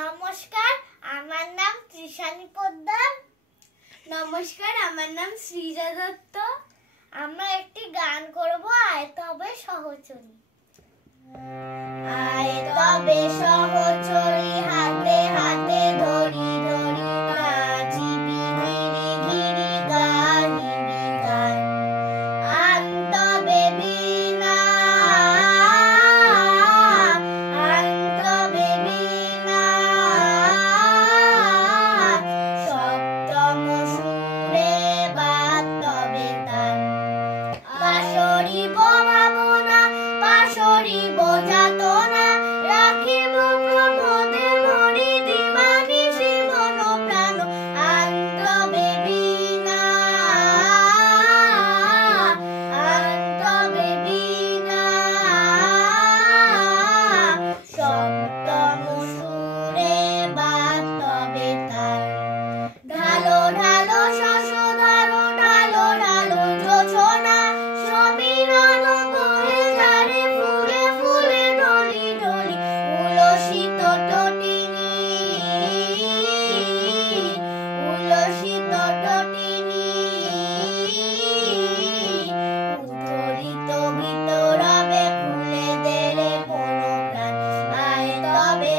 নমস্কার, আমার নাম তৃষানী পোদ্দার। নমস্কার, আমার নাম শ্রীজা দত্ত। আমরা একটি গান করব, আয় তবে সহচরী। আয় তবে সহচরী, হাতে হাতে ধরি ধরি, নাচিবি ঘিরি ঘিরি, গাহিবি গান। আন তবে বীণা, আন তবে বীণা, সপ্তম সুরে বাদ তবে তান। পাশরিব ভাবনা, পাশরিব যাতনা, রাখিব প্রমোদে ভরি, দিবানিশি মন প্রাণ। আন তবে বীণা, আন তবে বীণা, সপ্তম সুরে বাদ তবে তান। ঢালো ঢালো শশধারো, ঢালো ঢালো যোছনা, সমীরণ বয়ে ঝাড়ে, ফুলে ফুলে ডলি ডলি, উলসিত তটিনী, উলসিত তটিনী। উদ্ধরিত ভিতরবে, খুলে দেলে মন প্রাণ। আয় তবে